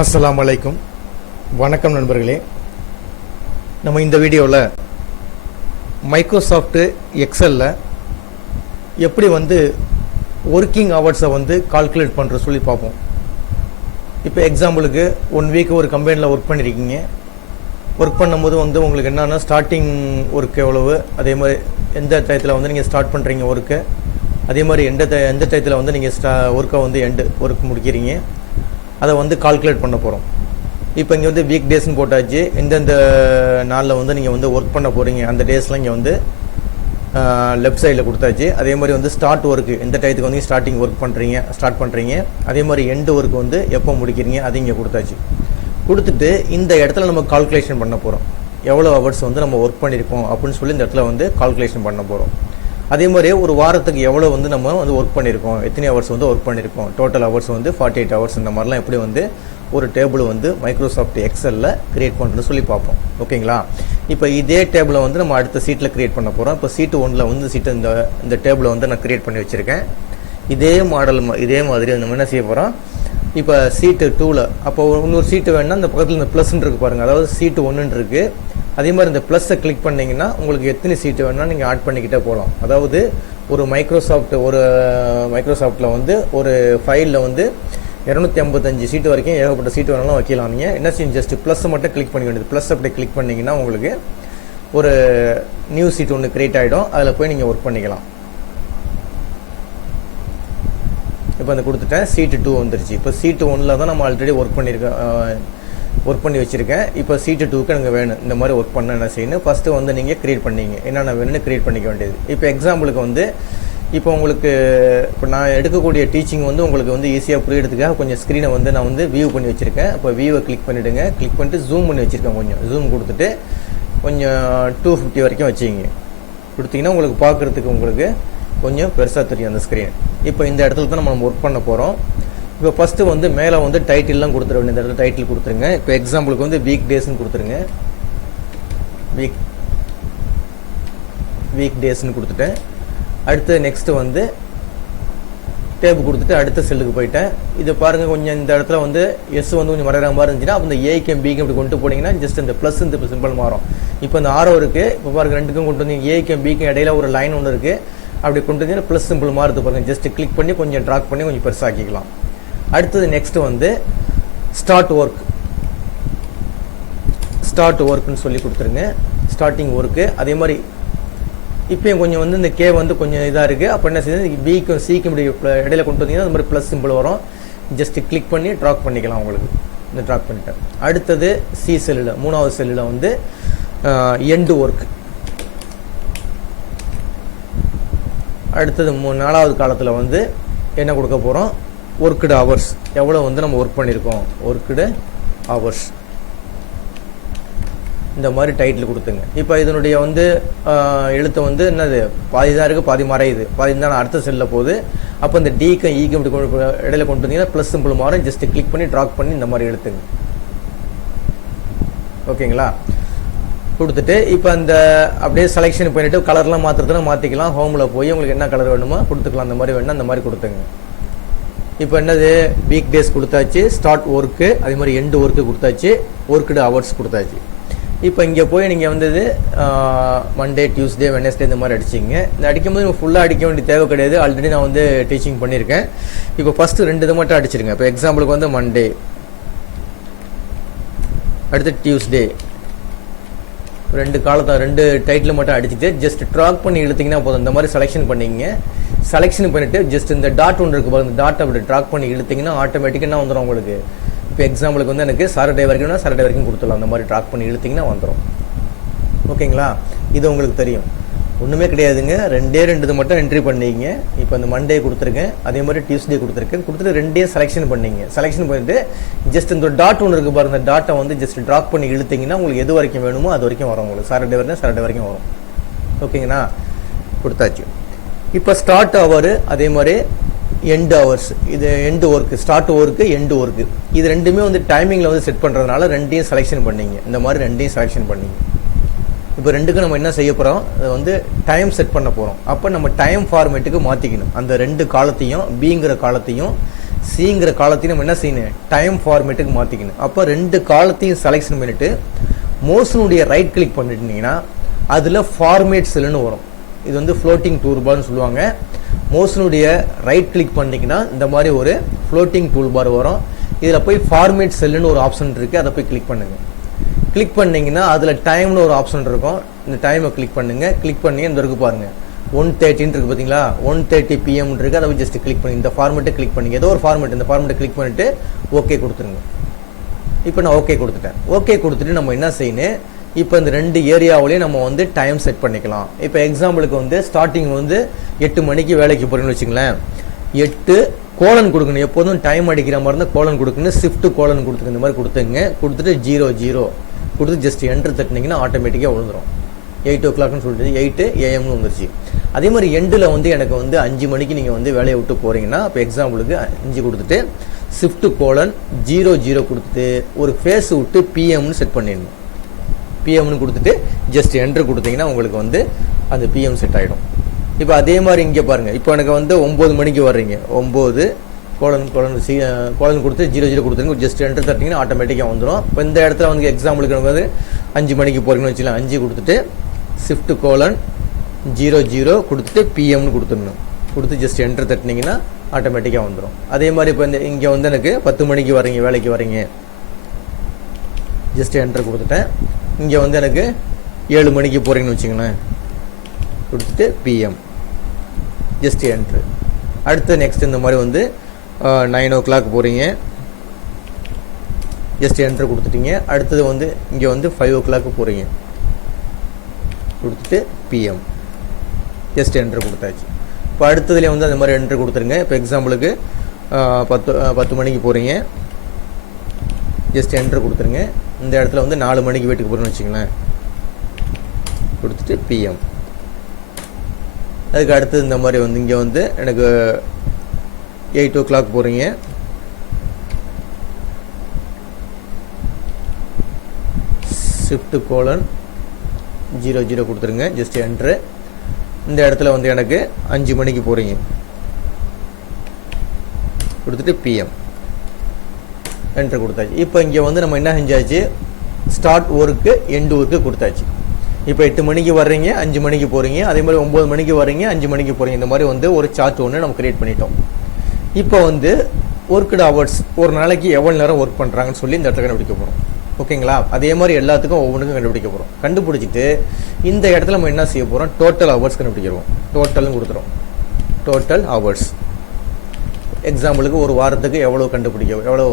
அஸ்ஸலாமு அலைக்கும். வணக்கம் நண்பர்களே. நம்ம இந்த வீடியோவில் மைக்ரோசாஃப்ட் எக்ஸலில் எப்படி ஒர்க்கிங் ஹவர்ஸை கால்குலேட் பண்ணுற சொல்லி பார்ப்போம். இப்போ எக்ஸாம்பிளுக்கு 1 வீக் ஒரு கம்பெனியில் ஒர்க் பண்ணியிருக்கீங்க. ஒர்க் பண்ணும்போது உங்களுக்கு என்னென்னா ஸ்டார்டிங் ஒர்க் எவ்வளவு, அதே மாதிரி எந்த டயத்தில் நீங்கள் ஸ்டார்ட் பண்ணுறீங்க ஒர்க்கு, அதே மாதிரி எந்த டயத்தில் நீங்கள் ஒர்க்கை எண்டு ஒர்க் முடிக்கிறீங்க, அதை கால்குலேட் பண்ண போகிறோம். இப்போ இங்கே வீக் டேஸ்ன்னு போட்டாச்சு. எந்தெந்த நாளில் நீங்கள் ஒர்க் பண்ண போகிறீங்க அந்த டேஸ்லாம் இங்கே லெஃப்ட் சைடில் கொடுத்தாச்சு. அதே மாதிரி ஸ்டார்ட் ஒர்க்கு எந்த டயத்துக்கு ஸ்டார்டிங் ஒர்க் ஸ்டார்ட் பண்ணுறீங்க, அதே மாதிரி எண்டு ஒர்க் எப்போ முடிக்கிறீங்க அது இங்கே கொடுத்தாச்சு. கொடுத்துட்டு இந்த இடத்துல நம்ம கால்குலேஷன் பண்ண போகிறோம். எவ்வளோ ஹவர்ஸ் நம்ம ஒர்க் பண்ணியிருக்கோம் அப்படின்னு சொல்லி இந்த இடத்துல கால்குலேஷன் பண்ண போகிறோம். அதே மாதிரி ஒரு வாரத்துக்கு எவ்வளோ நம்ம ஒர்க் பண்ணியிருக்கோம், எத்தனை ஹவர்ஸ் ஒர்க் பண்ணியிருக்கோம், டோட்டல் ஹவர்ஸ் 48 ஹவர்ஸ், இந்த மாதிரிலாம் எப்படி ஒரு டேபிள் மைக்ரோசாஃப்ட் எக்ஸலில் கிரியேட் பண்ணுறது சொல்லி பார்ப்போம். ஓகேங்களா? இப்போ இதே டேபிளை நம்ம அடுத்த சீட்டில் கிரியேட் பண்ண போகிறோம். இப்போ சீட்டு 1ல் சீட்டு இந்த டேபிளை நான் கிரியேட் பண்ணி வச்சுருக்கேன். இதே மாடல் இதே மாதிரி நம்ம என்ன செய்ய போகிறோம், இப்போ சீட்டு 2ல் அப்போ இன்னொரு சீட்டு வேணுன்னா அந்த பக்கத்தில் இந்த ப்ளஸ்ன்னு இருக்குது பாருங்கள், அதாவது சீட்டு 1ன்னு இருக்குது. அதே மாதிரி இந்த ப்ளஸ்ஸை கிளிக் பண்ணிங்கன்னா உங்களுக்கு எத்தனை சீட்டு வேணால் நீங்கள் ஆட் பண்ணிக்கிட்டே போகலாம். அதாவது ஒரு மைக்ரோசாஃப்ட்டில் ஒரு ஃபைலில் 255 சீட்டு வரைக்கும் ஏகப்பட்ட சீட்டு வேணாலும் வைக்கலாம். நீங்கள் என்ன செய்யும், ஜஸ்ட் ப்ளஸ்ஸை மட்டும் கிளிக் பண்ணிக்க வேண்டியது. ப்ளஸ் அப்படி கிளிக் பண்ணிங்கன்னா உங்களுக்கு ஒரு நியூ சீட் ஒன்று கிரியேட் ஆகிடும். அதில் போய் நீங்கள் ஒர்க் பண்ணிக்கலாம். இப்போ அந்த கொடுத்துட்டேன், சீட்டு 2 வந்துருச்சு. இப்போ சீட்டு 1ல் தான் நம்ம ஆல்ரெடி ஒர்க் பண்ணி வச்சுருக்கேன். இப்போ சீட்டு 2க்கு எனக்கு வேணும். இந்த மாதிரி ஒர்க் பண்ண என்ன செய்யணும், ஃபஸ்ட்டு நீங்கள் க்ரியேட் பண்ணிங்க, என்னென்ன வேணும்னு க்ரியேட் பண்ணிக்க வேண்டியது. இப்போ எக்ஸாம்பிளுக்கு இப்போ உங்களுக்கு இப்போ நான் எடுக்கக்கூடிய டீச்சிங் உங்களுக்கு ஈஸியாக புரியறதுக்காக கொஞ்சம் ஸ்க்ரீனை நான் வியூ பண்ணி வச்சுருக்கேன். இப்போ வியூவை கிளிக் பண்ணிவிடுங்க. கிளிக் பண்ணிட்டு ஜூம் பண்ணி வச்சுருக்கேன். கொஞ்சம் ஜூம் கொடுத்துட்டு கொஞ்சம் 250 வரைக்கும் வச்சுக்கிங்க. கொடுத்தீங்கன்னா உங்களுக்கு பார்க்குறதுக்கு கொஞ்சம் பெருசாக தெரியும் அந்த ஸ்க்ரீன். இப்போ இந்த இடத்துல தான் நம்ம ஒர்க் பண்ண போகிறோம். இப்போ ஃபஸ்ட்டு மேலே டைட்டில்லாம் கொடுத்துட வேண்டிய, இந்த இடத்துல டைட்டில் கொடுத்துருங்க. இப்போ எக்ஸாம்பிளுக்கு வீக் டேஸ்ன்னு கொடுத்துருங்க. வீக் டேஸ்ன்னு கொடுத்துட்டேன். அடுத்து நெக்ஸ்ட்டு டேப் கொடுத்துட்டு அடுத்த செல்லுக்கு போயிட்டேன். இதை பாருங்கள், கொஞ்சம் இந்த இடத்துல எஸ் கொஞ்சம் மறைகிற மாதிரி இருந்துச்சுன்னா அப்போ இந்த ஏக்கும் பிக்கும் இப்படி கொண்டு போனீங்கன்னா ஜஸ்ட் இந்த ப்ளஸ் இந்த சிம்பிள் மாறும். இப்போ இந்த ஆரோ இருக்குது. இப்போ பாருங்கள், ரெண்டுக்கும் கொண்டு வந்து ஏக்கும் பிக்கும் இடையில ஒரு லைன் ஒன்று இருக்குது. அப்படி கொண்டு வந்து ப்ளஸ் சிம்பிள் மாறுது பாருங்கள். ஜஸ்ட் கிளிக் பண்ணி கொஞ்சம் ட்ராக் பண்ணி கொஞ்சம் பெருசாக்கிக்கலாம். அடுத்தது நெக்ஸ்ட்டு ஸ்டார்ட் ஒர்க்குன்னு சொல்லி கொடுத்துருங்க. Starting work. அதே மாதிரி இப்போயும் கொஞ்சம் இந்த கே கொஞ்சம் இதாக இருக்குது. அப்போ என்ன செய்யுது, பிக்கும் சிக்கும் இப்படி இடையில கொண்டு வந்தீங்கன்னா அது மாதிரி ப்ளஸ் சிம்பிள் வரும். ஜஸ்ட் கிளிக் பண்ணி ட்ராக் பண்ணிக்கலாம். உங்களுக்கு இந்த ட்ராக் பண்ணிட்டேன். அடுத்தது சி செல்லில் 3வது செல்லில் எண்டு ஒர்க். அடுத்தது 4வது காலத்தில் என்ன கொடுக்க போகிறோம், ஒர்க்குடு ஹவர்ஸ், எவ்வளோ நம்ம ஒர்க் பண்ணியிருக்கோம், ஒர்க்குடு ஹவர்ஸ், இந்த மாதிரி டைட்டில் கொடுத்துங்க. இப்போ இதனுடைய எழுத்து என்னது, பாதி தான் இருக்குது, பாதி மறையுது, பாதி தான் அடுத்த செல்லில் போகுது. அப்போ இந்த டிக்கும் ஈக்கும் இப்படி இடையில கொண்டு வந்தீங்கன்னா ப்ளஸ் சிம்பிள் மாறும். ஜஸ்ட் கிளிக் பண்ணி ட்ராக் பண்ணி இந்த மாதிரி எடுத்துங்க. ஓகேங்களா? கொடுத்துட்டு இப்போ அந்த அப்படியே செலெக்ஷன் பண்ணிவிட்டு கலர்லாம் மாற்றுறதுனா மாற்றிக்கலாம். ஹோமில் போய் உங்களுக்கு என்ன கலர் வேணுமோ கொடுத்துக்கலாம். அந்த மாதிரி வேணும்னா அந்த மாதிரி கொடுத்துங்க. இப்போ என்னது, வீக் டேஸ் கொடுத்தாச்சு, ஸ்டார்ட் ஒர்க்கு, அதே மாதிரி எண்டு ஒர்க்கு கொடுத்தாச்சு, ஒர்க்குடு ஹவர்ஸ் கொடுத்தாச்சு. இப்போ இங்கே போய் நீங்கள் மண்டே, டியூஸ்டே, வெனஸ்டே இந்த மாதிரி அடிச்சிங்க. இந்த அடிக்கும்போது ஃபுல்லாக அடிக்க வேண்டிய தேவை கிடையாது. ஆல்ரெடி நான் டீச்சிங் பண்ணியிருக்கேன். இப்போ ஃபஸ்ட்டு 2 இது மட்டும் அடிச்சிருங்க. இப்போ எக்ஸாம்பிளுக்கு மண்டே, அடுத்து டியூஸ்டே, 2 டைட்டில் மட்டும் அடிச்சுட்டு ஜஸ்ட் ட்ராக் பண்ணி இழுத்திங்கன்னா போதும். இந்த மாதிரி செலெக்ஷன் பண்ணிங்க. செலெக்ஷன் பண்ணிவிட்டு ஜஸ்ட் இந்த டாட் ஒன்று இருக்குது பாருங்க, இந்த டாட் அப்படி ட்ராக் பண்ணி இழுத்திங்கன்னா ஆட்டோமேட்டிக்காக என்ன வந்துடும் உங்களுக்கு. இப்போ எக்ஸாம்பிளுக்கு எனக்கு சாட்டர்டே வரைக்கும் கொடுத்துடலாம். அந்த மாதிரி ட்ராக் பண்ணி இழுத்திங்கன்னா வந்துடும். ஓகேங்களா? இது உங்களுக்கு தெரியும், ஒன்றுமே கிடையாதுங்க. 2 மட்டும் என்ட்ரி பண்ணிங்க. இப்போ இந்த மண்டே கொடுத்துருக்கேன், அதே மாதிரி டியூஸ்டே கொடுத்துருக்கேன். கொடுத்துட்டு 2 செலெக்ஷன் பண்ணிங்க. செலெக்ஷன் பண்ணிட்டு ஜஸ்ட் இந்த டாட் ஒன்று இருக்குது பாருங்க, இந்த டாட்டை ஜஸ்ட் ட்ராக் பண்ணி இழுத்திங்கன்னா உங்களுக்கு எது வரைக்கும் வேணுமோ அது வரைக்கும் வரும். உங்களுக்கு சாட்டர்டே வரைக்கும் வரும். ஓகேங்களா? கொடுத்தாச்சு. இப்போ ஸ்டார்ட் ஹவர், அதே மாதிரி எண்டு ஹவர்ஸ், இது end work, start work, end work, இது ரெண்டுமே டைமிங்கில் செட் பண்ணுறதுனால 2 செலெக்ஷன் பண்ணிங்க. இந்த மாதிரி 2 செலெக்ஷன் பண்ணிங்க. இப்போ 2க்கும் நம்ம என்ன செய்ய போகிறோம், அது டைம் செட் பண்ண போகிறோம். அப்போ நம்ம டைம் ஃபார்மேட்டுக்கு மாற்றிக்கணும். அந்த 2 காலத்தையும், பிங்கிற காலத்தையும் சிங்கிற காலத்தையும் நம்ம என்ன செய்யணும், டைம் ஃபார்மேட்டுக்கு மாற்றிக்கணும். அப்போ ரெண்டு காலத்தையும் செலெக்ஷன் பண்ணிவிட்டு மோஷனுடைய ரைட் கிளிக் பண்ணிட்டீங்கன்னா அதில் ஃபார்மேட் செல்லுன்னு வரும். இது வந்து ஃப்ளோட்டிங் டூல் பார்னு சொல்லுவாங்க. மோஷனுடைய ரைட் கிளிக் பண்ணிங்கன்னா இந்த மாதிரி ஒரு ஃப்ளோட்டிங் டூல் பார் வரும். இதில் போய் ஃபார்மேட் செல்லுன்னு ஒரு ஆப்ஷன் இருக்குது, அதை போய் கிளிக் பண்ணுங்கள். கிளிக் பண்ணிங்கன்னா அதில் டைம்னு ஒரு ஆப்ஷன் இருக்கும். இந்த டைமை கிளிக் பண்ணுங்கள். கிளிக் பண்ணி இந்த இருக்கு பாருங்கள் 1:30 இருக்குது பார்த்தீங்களா, 1:30 PM இருக்குது. அதை ஜஸ்ட் கிளிக் பண்ணி இந்த ஃபார்மேட்டை கிளிக் பண்ணி ஏதோ ஒரு ஃபார்மேட் இந்த ஃபார்மேட்டை கிளிக் பண்ணிவிட்டு ஓகே கொடுத்துருங்க. இப்போ நான் ஓகே கொடுத்துட்டேன். ஓகே கொடுத்துட்டு நம்ம என்ன செய்யணும், இப்போ இந்த ரெண்டு ஏரியாவிலையும் நம்ம வந்து டைம் செட் பண்ணிக்கலாம். இப்போ எக்ஸாம்பிளுக்கு வந்து ஸ்டார்டிங் வந்து 8 மணிக்கு வேலைக்கு போகிறேன்னு வச்சுங்களேன். 8 கோலன் கொடுக்கணும். எப்போதும் டைம் அடிக்கிற மாதிரி இருந்தால் கோலன் கொடுக்கணும். ஷிஃப்ட் கோலன் கொடுத்துங்க. இந்த மாதிரி கொடுத்துங்க. கொடுத்துட்டு 00 கொடுத்து ஜஸ்ட் என்ட்ரு தட்டினீங்கன்னா ஆட்டோமேட்டிக்காக விழுந்துடும். 8 o'clockனு சொல்லிட்டு 8 AM வந்துருச்சு. அதே மாதிரி எண்டில் வந்து எனக்கு வந்து 5 மணிக்கு நீங்கள் வந்து வேலையை விட்டு போகிறீங்கன்னா இப்போ எக்ஸாம்பிளுக்கு 5 கொடுத்துட்டு ஷிஃப்ட் கோலன் 00 கொடுத்துட்டு ஒரு ஃபேஸ் விட்டு PMனு செட் பண்ணிடணும். PMனு கொடுத்துட்டு ஜஸ்ட் என்ட்ரு கொடுத்தீங்கன்னா உங்களுக்கு வந்து அந்த PM செட் ஆகிடும். இப்போ அதே மாதிரி இங்கே பாருங்கள். இப்போ எனக்கு வந்து 9 மணிக்கு வர்றீங்க. 9 கோலன் கொடுத்து 00 கொடுத்துருங்க. ஜஸ்ட் என்ட்ரு தட்டிங்கன்னா ஆட்டோமேட்டிக்காக வந்துடும். இப்போ இந்த இடத்துல வந்து எக்ஸாம்பிளுக்கு எனக்கு வந்து 5 மணிக்கு போகிறீங்கன்னு வச்சுக்கலாம். 5 கொடுத்துட்டு ஷிஃப்ட் கோலன் 00 கொடுத்துட்டு PMனு கொடுத்துடணும். கொடுத்து ஜஸ்ட் என்ட்ரு தட்டினீங்கன்னா ஆட்டோமேட்டிக்காக வந்துடும். அதே மாதிரி இப்போ இந்த இங்கே வந்து எனக்கு 10 மணிக்கு வரீங்க, வேலைக்கு வரீங்க, ஜஸ்ட் என்ட்ரு கொடுத்துட்டேன். இங்கே வந்து எனக்கு 7 மணிக்கு போகிறீங்கன்னு வச்சுங்களேன். கொடுத்துட்டு PM ஜஸ்ட் என்ட்ரு. அடுத்து நெக்ஸ்ட் இந்த மாதிரி வந்து 9 o'clock போகிறீங்க, ஜஸ்ட் என்ட்ரு கொடுத்துட்டீங்க. அடுத்தது வந்து இங்கே வந்து 5 o'clock போகிறீங்க, கொடுத்துட்டு PM ஜஸ்ட் என்ட்ரு கொடுத்தாச்சு. இப்போ அடுத்ததுலேயே வந்து அந்த மாதிரி என்ட்ரு கொடுத்துருங்க. இப்போ எக்ஸாம்பிளுக்கு 10 மணிக்கு போகிறீங்க, ஜஸ்ட் என்ட்ரு கொடுத்துருங்க. இந்த இடத்துல வந்து 4 மணிக்கு வீட்டுக்கு போகிறேன்னு வச்சுங்களேன். கொடுத்துட்டு PM. அதுக்கு அடுத்தது இந்த மாதிரி வந்து இங்கே வந்து எனக்கு 8 o'clock போகிறீங்க, ஷிஃப்ட் கோலன் 00 கொடுத்துருங்க. Just enter. இந்த இடத்துல வந்து எனக்கு 5 மணிக்கு போகிறீங்க, கொடுத்துட்டு PM என்ட்ரு கொடுத்தாச்சு. இப்போ இங்கே வந்து நம்ம என்ன செஞ்சாச்சு, ஸ்டார்ட் ஒர்க்கு எண்டு ஒர்க்கு கொடுத்தாச்சு. இப்போ 8 மணிக்கு வர்றீங்க, 5 மணிக்கு போகிறீங்க. அதே மாதிரி 9 மணிக்கு வர்றீங்க, 5 மணிக்கு போகிறீங்க. இந்த மாதிரி வந்து ஒரு சார்ட் ஒன்று நம்ம கிரியேட் பண்ணிட்டோம். இப்போ வந்து ஒர்க்குடு ஹவர்ஸ் ஒரு நாளைக்கு எவ்வளோ நேரம் ஒர்க் பண்ணுறாங்கன்னு சொல்லி இந்த இடத்துல கண்டுபிடிக்க போகிறோம். ஓகேங்களா? அதே மாதிரி எல்லாத்துக்கும் ஒவ்வொன்றுக்கும் கண்டுபிடிக்க போகிறோம். கண்டுபிடிச்சிட்டு இந்த இடத்துல நம்ம என்ன செய்ய போகிறோம், டோட்டல் ஹவர்ஸ் கண்டுபிடிக்கிறோம். டோட்டல்னு கொடுத்துரும். டோட்டல் ஹவர்ஸ் எக்ஸாம்பிளுக்கு ஒரு வாரத்துக்கு எவ்வளோ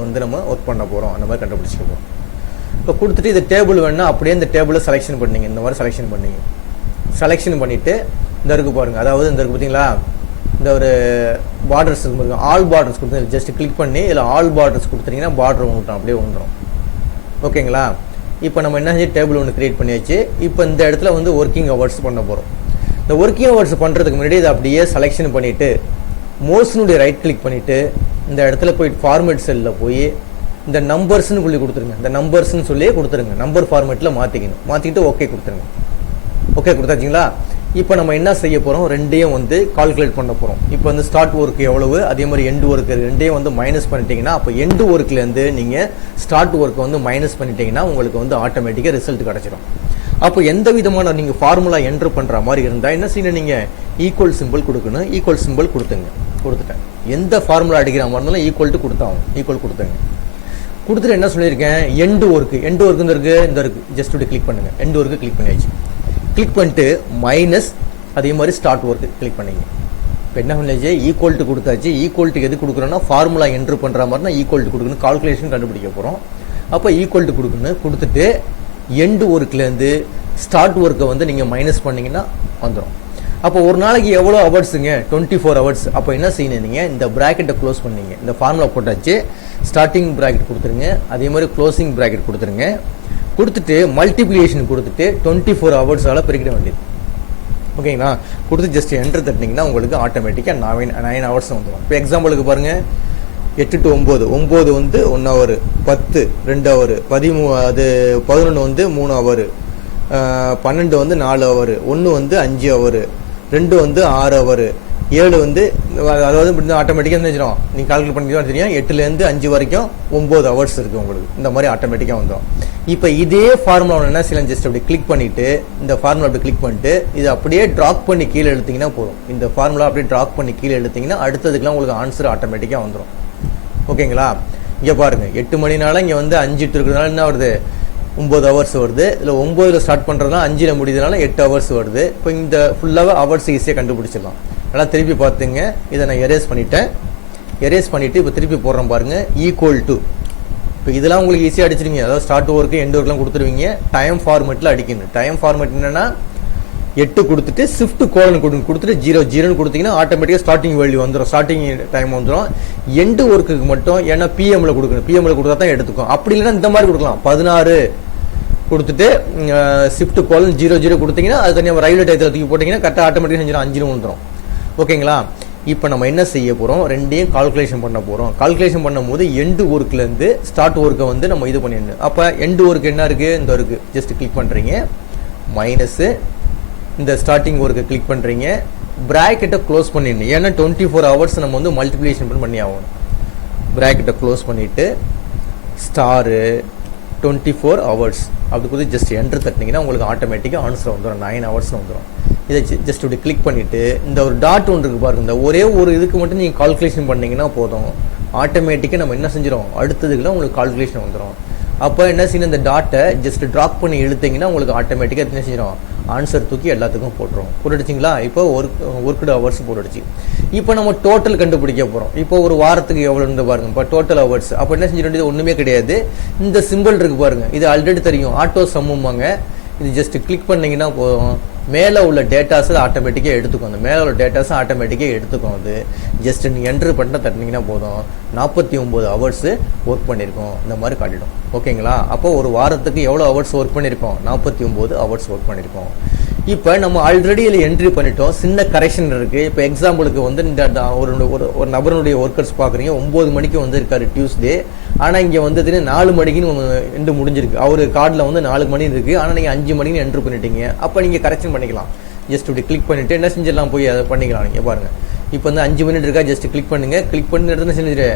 வந்து நம்ம ஒர்க் பண்ண போகிறோம் அந்த மாதிரி கண்டுபிடிச்சிக்க போகிறோம். இப்போ கொடுத்துட்டு இந்த டேபிள் வேணுன்னா அப்படியே இந்த டேபிளை செலெக்ஷன் பண்ணிங்க. இந்த மாதிரி செலெக்ஷன் பண்ணிங்க. செலெக்ஷன் பண்ணிவிட்டு இந்த இருக்கு பாருங்கள். அதாவது இந்த இருக்கு பார்த்தீங்களா, இந்த ஒரு பார்டர்ஸ் இருக்கும், ஆல் பார்டர்ஸ் கொடுத்து ஜஸ்ட் கிளிக் பண்ணி இதில் ஆல் பார்டர்ஸ் கொடுத்துட்டிங்கன்னா பார்டர் வந்துடும், அப்படியே வந்துடும். ஓகேங்களா? இப்போ நம்ம என்ன செஞ்சு டேபிள் ஒன்று கிரியேட் பண்ணியாச்சு. இப்போ இந்த இடத்துல வந்து ஒர்க்கிங் ஹவர்ஸ் பண்ண போகிறோம். இந்த ஒர்க்கிங் ஹவர்ஸ் பண்ணுறதுக்கு முன்னாடி இதை அப்படியே செலெக்ஷன் பண்ணிவிட்டு மோஷனுடைய ரைட் கிளிக் பண்ணிவிட்டு இந்த இடத்துல போயிட்டு ஃபார்மேட் செல்லில் போய் இந்த நம்பர்ஸ்னு சொல்லி கொடுத்துருங்க. இந்த நம்பர்ஸ்னு சொல்லி கொடுத்துருங்க. நம்பர் ஃபார்மேட்டில் மாற்றிக்கணும். மாற்றிக்கிட்டு ஓகே கொடுத்துருங்க. ஓகே கொடுத்தாச்சிங்களா? இப்போ நம்ம என்ன செய்ய போகிறோம், ரெண்டையும் வந்து கால்குலேட் பண்ண போகிறோம். இப்போ வந்து ஸ்டார்ட் ஒர்க் எவ்வளவு, அதே மாதிரி எண்டு ஒர்க் ரெண்டையும் வந்து மைனஸ் பண்ணிட்டீங்கன்னா அப்போ எண்டு ஒர்க்லேருந்து நீங்கள் ஸ்டார்ட் ஒர்க்கை வந்து மைனஸ் பண்ணிட்டீங்கன்னா உங்களுக்கு வந்து ஆட்டோமேட்டிக்காக ரிசல்ட் கிடச்சிடும். அப்போ எந்த விதமான நீங்கள் ஃபார்முலா என்ட்ரு பண்ணுற மாதிரி இருந்தால் என்ன செய்யணும், நீங்கள் ஈக்குவல் சிம்பிள் கொடுக்கணும். ஈக்குவல் சிம்பிள் கொடுத்துட்டேன். எந்த ஃபார்முலா அடிக்கிற மாதிரி இருந்தாலும் ஈக்குவல் டு ஈக்குவல் கொடுத்துங்க. கொடுத்துட்டு என்ன சொல்லியிருக்கேன், எண்டு ஒர்க்கு இருக்குது, இந்த இருக்குது. ஜஸ்ட் இப்படி கிளிக் பண்ணுங்கள். எண்டு ஒர்க்கு கிளிக் பண்ணியாச்சு. கிளிக் பண்ணிட்டு மைனஸ் அதே மாதிரி ஸ்டார்ட் ஒர்க்கு கிளிக் பண்ணிங்க. இப்போ என்ன பண்ணியாச்சு, ஈக்குவல் டு கொடுத்தாச்சு. ஈக்குவல் டு எது கொடுக்குறோன்னா ஃபார்முலா என்ட்ரு பண்ணுற மாதிரி தான் ஈக்குவல் டு கொடுக்கணும். கால்குலேஷன் கண்டுபிடிக்க போகிறோம். அப்போ ஈக்குவல் டு கொடுக்கணும். கொடுத்துட்டு எண்டு ஒர்க்லேருந்து ஸ்டார்ட் ஒர்க்கை வந்து நீங்கள் மைனஸ் பண்ணிங்கன்னா வந்துடும். அப்போ ஒரு நாளைக்கு எவ்வளோ ஹவர்ஸுங்க, 24 hours. அப்போ என்ன செய்யணும், நீங்கள் இந்த ப்ராக்கெட்டை க்ளோஸ் பண்ணீங்க. இந்த ஃபார்முலா போட்டாச்சு. ஸ்டார்டிங் ப்ராக்கெட் கொடுத்துருங்க, அதே மாதிரி க்ளோசிங் ப்ராக்கெட் கொடுத்துருங்க. கொடுத்துட்டு மல்டிப்ளிகேஷன் கொடுத்துட்டு 24 hours பெருக்கிட வேண்டியது. ஓகேங்களா? கொடுத்து ஜஸ்ட் என்டர் தட்டினீங்கன்னா உங்களுக்கு ஆட்டோமேட்டிக்காக 9 hours வந்துடும். இப்போ எக்ஸாம்பிளுக்கு பாருங்கள், 8 to 9, 9 வந்து 1 hour, 10 2 hour, 11 வந்து 3 hour, 12 வந்து 4 hour, 1 வந்து 5 hour, 2 வந்து 6 hour, 7 வந்து அதாவது ஆட்டோமேட்டிக்காக தெரிஞ்சிடும். நீங்கள் கால்குலேட் பண்ணிக்கலாம் தெரியும். 8லேருந்து 5 வரைக்கும் 9 ஹவர்ஸ் இருக்குது உங்களுக்கு. இந்த மாதிரி ஆட்டோமேட்டிக்காக வந்துடும். இப்போ இதே ஃபார்முலா என்ன செய்யலாம், ஜஸ்ட் அப்படி கிளிக் பண்ணிவிட்டு இந்த ஃபார்முலா அப்படி கிளிக் பண்ணிட்டு இது அப்படியே ட்ராப் பண்ணி கீழே எடுத்திங்கன்னா போதும். இந்த ஃபார்முலா அப்படியே ட்ராப் பண்ணி கீழே எடுத்திங்கன்னா அடுத்ததுக்கெலாம் உங்களுக்கு ஆன்சர் ஆட்டோமேட்டிக்காக வந்துடும். ஓகேங்களா? இங்கே பாருங்கள், 8 மணினால இங்கே வந்து 5 இருக்கிறதுனால என்ன வருது, 9 ஹவர்ஸ் வருது. இதில் 9ல் ஸ்டார்ட் பண்ணுறதுனால 5ல் முடியுதுனால 8 ஹவர்ஸ் வருது. இப்போ இந்த ஃபுல்லாக ஹவர்ஸ் ஈஸியாக கண்டுபிடிச்சிடலாம். நல்லா திருப்பி பார்த்துங்க. இதை நான் எரேஸ் பண்ணிட்டேன். எரேஸ் பண்ணிவிட்டு இப்போ திருப்பி போடுறேன் பாருங்கள், ஈக்குவல் டு. இப்போ இதெல்லாம் உங்களுக்கு ஈஸியாக அடிச்சிருவீங்க. அதாவது ஸ்டார்ட் ஒர்க்கு எண்ட் ஒர்க்லாம் கொடுத்துருவீங்க. டைம் ஃபார்மெட்டில் அடிக்கணும். டைம் ஃபார்மெட் என்னென்னா 8 கொடுத்துட்டு ஷிஃப்ட் கோலன் கொடுத்துட்டு 0 கொடுத்தீங்கன்னா ஆட்டோமேட்டிக்காக ஸ்டார்டிங் வேல்யூ வந்துடும், ஸ்டார்டிங் டைம் வந்துடும். எண்டு ஒர்க்குக்கு மட்டும் ஏன்னா பிஎம்மில் கொடுக்கணும், பிஎம்மில் கொடுத்தா தான் எடுத்துக்கும். அப்படி இல்லைன்னா இந்த மாதிரி கொடுக்கலாம், 16 கொடுத்துட்டு ஷிஃப்ட் கோலன் 0 கொடுத்தீங்கன்னா அது தனியாக ரயில்வே டயத்தில் தூக்கி போட்டிங்கன்னா கரெக்டாக ஆட்டோமேட்டிக்காக செஞ்சிடும், 5 வந்துடும். ஓகேங்களா? இப்போ நம்ம என்ன செய்ய போகிறோம், ரெண்டையும் கால்குலேஷன் பண்ண போகிறோம். கால்குலேஷன் பண்ணும்போது எண்டு ஒர்க்லேருந்து ஸ்டார்ட் ஒர்க்கை வந்து நம்ம இது பண்ணிடணும். அப்போ எண்டு ஒர்க் என்ன இருக்குது, இந்த இருக்குது, ஜஸ்ட் கிளிக் பண்ணுறீங்க, மைனஸு இந்த ஸ்டார்டிங் ஒர்க்கை கிளிக் பண்ணுறீங்க, ப்ராக்கெட்டை க்ளோஸ் பண்ணிடணும். ஏன்னா 24 ஹவர்ஸ் நம்ம வந்து மல்டிப்ளிகேஷன் பண்ணி ஆகணும். ப்ராக்கெட்டை க்ளோஸ் பண்ணிவிட்டு ஸ்டாரு 24 ஹவர்ஸ் அப்படி கொடுத்து ஜஸ்ட் என்ட்ரு தட்டினீங்கன்னா உங்களுக்கு ஆட்டோமேட்டிக்காக ஆன்சர் வந்துடும், 9 ஹவர்ஸ்னு வந்துடும். இதை ஜஸ்ட் இப்படி கிளிக் பண்ணிவிட்டு இந்த ஒரு டாட் ஒன்று இருக்குது பாருங்க, இந்த ஒரே ஒரு இதுக்கு மட்டும் நீங்கள் கால்குலேஷன் பண்ணிங்கன்னா போதும், ஆட்டோமேட்டிக்காக நம்ம என்ன செஞ்சிடும், அடுத்ததுக்குலாம் உங்களுக்கு கால்குலேஷன் வந்துடும். அப்போ என்ன செய்யணும், இந்த டாட்டை ஜஸ்ட் ட்ராப் பண்ணி இழுத்தீங்கன்னா உங்களுக்கு ஆட்டோமேட்டிக்காக என்ன செஞ்சிடும், ஆன்சர் தூக்கி எல்லாத்துக்கும் போட்டுரும். போட்டுடுச்சிங்களா? இப்போ ஒர்க்டு ஹவர்ஸ் போட்டுடுச்சு. இப்போ நம்ம டோட்டல் கண்டுபிடிக்க போகிறோம். இப்போ ஒரு வாரத்துக்கு எவ்வளோ இருந்து பாருங்க, இப்போ டோட்டல் ஹவர்ஸ். அப்போ என்ன செஞ்சிட வேண்டியது, ஒன்றுமே கிடையாது. இந்த சிம்பிள் இருக்குது பாருங்கள், இது ஆல்ரெடி தெரியும், ஆட்டோ சம்மும்பாங்க. இது ஜஸ்ட் கிளிக் பண்ணிங்கன்னா போதும், மேலே உள்ள டேட்டாஸை ஆட்டோமேட்டிக்காக எடுத்துக்கும். அந்த மேலே உள்ள டேட்டாஸை ஆட்டோமேட்டிக்காக எடுத்துக்கும். அது ஜஸ்ட் நீங்கள் என்ட்ரு பண்ண தட்டினீங்கன்னா போதும், 49 ஹவர்ஸு ஒர்க் பண்ணியிருக்கோம் இந்த மாதிரி காட்டிடும். ஓகேங்களா? அப்போ ஒரு வாரத்துக்கு எவ்வளோ ஹவர்ஸ் ஒர்க் பண்ணியிருக்கோம், 49 ஹவர்ஸ் ஒர்க் பண்ணியிருக்கோம். இப்போ நம்ம ஆல்ரெடி இதில் என்ட்ரி பண்ணிட்டோம், சின்ன கரெக்ஷன் இருக்குது. இப்போ எக்ஸாம்பிளுக்கு வந்து இந்த ஒரு நபருடைய ஒர்க்கர்ஸ் பார்க்குறீங்க, 9 மணிக்கு வந்திருக்காரு டியூஸ்டே. ஆனால் இங்கே வந்து 4 மணிக்குன்னு எண்டு முடிஞ்சிருக்கு. அவர் கார்டில் வந்து 4 மணி இருக்குது, ஆனால் நீங்கள் 5 மணிக்கு என்ட்ரு பண்ணிட்டீங்க. அப்போ நீங்கள் கரெக்ஷன் பண்ணிக்கலாம். ஜஸ்ட் இப்படி கிளிக் பண்ணிவிட்டு என்ன செஞ்சிடலாம், போய் அதை பண்ணிக்கலாம். நீங்கள் பாருங்கள், இப்போ வந்து 5 மினிட் இருக்கா, ஜஸ்ட் கிளிக் பண்ணுங்கள். கிளிக் பண்ணி இடத்துல செஞ்சுட்டு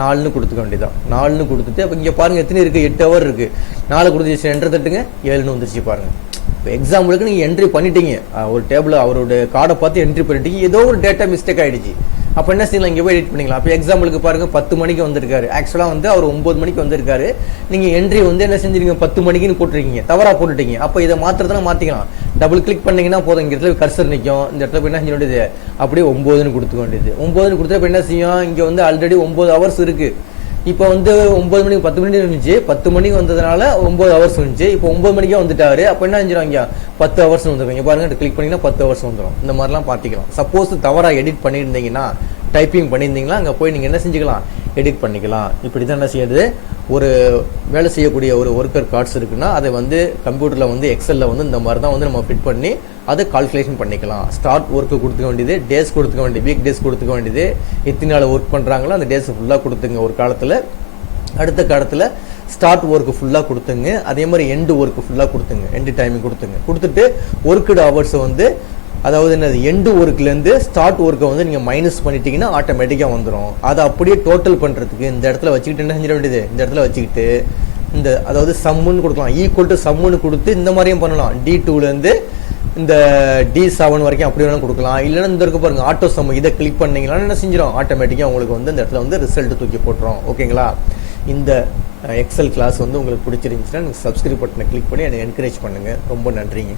4ன்னு கொடுத்துக்க வேண்டியதான். 4ன்னு கொடுத்துட்டு அப்போ இங்கே பாருங்கள் எத்தனை இருக்குது, 8 ஹவர் இருக்குது. 4 கொடுத்து ஜஸ்ட் என்ட்ரு தட்டுங்க, 7ன்னு வந்துருச்சு பாருங்கள். இப்போ எக்ஸாம்பிளுக்கு நீங்கள் என்ட்ரி பண்ணிட்டீங்க, ஒரு டேபிள் அவருடைய கார்டை பார்த்து என்ட்ரி பண்ணிட்டீங்க, ஏதோ ஒரு டேட்டா மிஸ்டேக் ஆகிடுச்சு. அப்போ என்ன செய்யலாம், இங்கே போய் எடிட் பண்ணிக்கலாம். அப்போ எக்ஸாம்பிளுக்கு பாருங்கள் 10 மணிக்கு வந்திருக்காரு, ஆக்சுவலாக வந்து அவர் 9 மணிக்கு வந்திருக்காரு. நீங்கள் என்ட்ரி வந்து என்ன செஞ்சுருக்கீங்க, 10 மணிக்குன்னு போட்டுருக்கீங்க, தவறாக போட்டுட்டீங்க. அப்போ இதை மாத்திரத்தானே மாற்றிக்கலாம். டபுள் கிளிக் பண்ணிங்கன்னா போதும், இங்கே இடத்துல கர்சர் நிற்கும். இந்த இடத்துல என்ன செஞ்ச வேண்டியது, அப்படியே 9ன்னு கொடுத்துக்க வேண்டியது. 9ன்னு கொடுத்தா இப்போ என்ன செய்யும், இங்கே வந்து ஆல்ரெடி 9 ஹவர்ஸ் இருக்குது. இப்போ வந்து 9 மணிக்கு 10 மணிக்கு இருந்துச்சு, 10 மணிக்கு வந்ததுனால 9 ஹவர்ஸ் இருந்துச்சு. இப்போ 9 மணிக்கே வந்துட்டாரு. அப்போ என்ன செஞ்சிடும், இங்கே 10 ஹவர்ஸ் வந்துருவீங்க பாருங்க. கிளிக் பண்ணிங்கன்னா 10 ஹவர்ஸ் வந்துடும். இந்த மாதிரிலாம் பார்த்திக்கலாம். சப்போஸ் தவறாக எடிட் பண்ணியிருந்தீங்கன்னா, டைப்பிங் பண்ணியிருந்தீங்களா, அங்கே போய் நீங்கள் என்ன செஞ்சுக்கலாம், எடிட் பண்ணிக்கலாம். இப்படி தான் என்ன செய்யுது, ஒரு வேலை செய்யக்கூடிய ஒரு ஒர்க்கர் கார்ட்ஸ் இருக்குன்னா அதை வந்து கம்ப்யூட்டரில் வந்து எக்ஸலில் வந்து இந்த மாதிரி தான் வந்து நம்ம ஃபிட் பண்ணி அதை கால்குலேஷன் பண்ணிக்கலாம். ஸ்டார்ட் ஒர்க்கு கொடுத்துக்க வேண்டியது, டேஸ் கொடுத்துக்க வேண்டியது, வீக் டேஸ் கொடுத்துக்க வேண்டியது, எத்தனை நாள் ஒர்க் பண்ணுறாங்களோ அந்த டேஸ் ஃபுல்லாக கொடுத்துங்க ஒரு காலத்தில். அடுத்த காலத்தில் ஸ்டார்ட் ஒர்க்கு ஃபுல்லாக கொடுத்துங்க. அதே மாதிரி எண்டு ஒர்க்கு ஃபுல்லாக கொடுத்துங்க, எண்டு டைமிங் கொடுத்துட்டு ஒர்க்குடு ஹவர்ஸை வந்து, அதாவது என்னது, எண்டு ஒர்க்லேருந்து ஸ்டார்ட் ஒர்க்கை வந்து நீங்கள் மைனஸ் பண்ணிட்டீங்கன்னா ஆட்டோமேட்டிக்காக வந்துடும். அதை அப்படியே டோட்டல் பண்ணுறதுக்கு இந்த இடத்துல வச்சுக்கிட்டு என்ன செஞ்சிட வேண்டியது, இந்த இடத்துல வச்சுக்கிட்டு இந்த அதாவது சம்முன்னு கொடுக்கலாம், ஈக்குவல் டு சம்முன்னு கொடுத்து இந்த மாதிரியும் பண்ணலாம். D2லேருந்து இந்த D7 வரைக்கும் அப்படி வேணாலும் கொடுக்கலாம். இல்லைன்னா இந்த இருக்க பாருங்க ஆட்டோ சம், இதை கிளிக் பண்ணிங்கன்னா என்ன செஞ்சிடும், ஆட்டோமேட்டிக்காக உங்களுக்கு வந்து இந்த இடத்துல வந்து ரிசல்ட் தூக்கி போட்டுரும். ஓகேங்களா? இந்த எக்ஸல் கிளாஸ் வந்து உங்களுக்கு பிடிச்சிருந்துச்சுன்னா நீங்கள் சப்ஸ்கிரைப் பட்டனை கிளிக் பண்ணி என்னை என்கரேஜ் பண்ணுங்கள். ரொம்ப நன்றிங்க.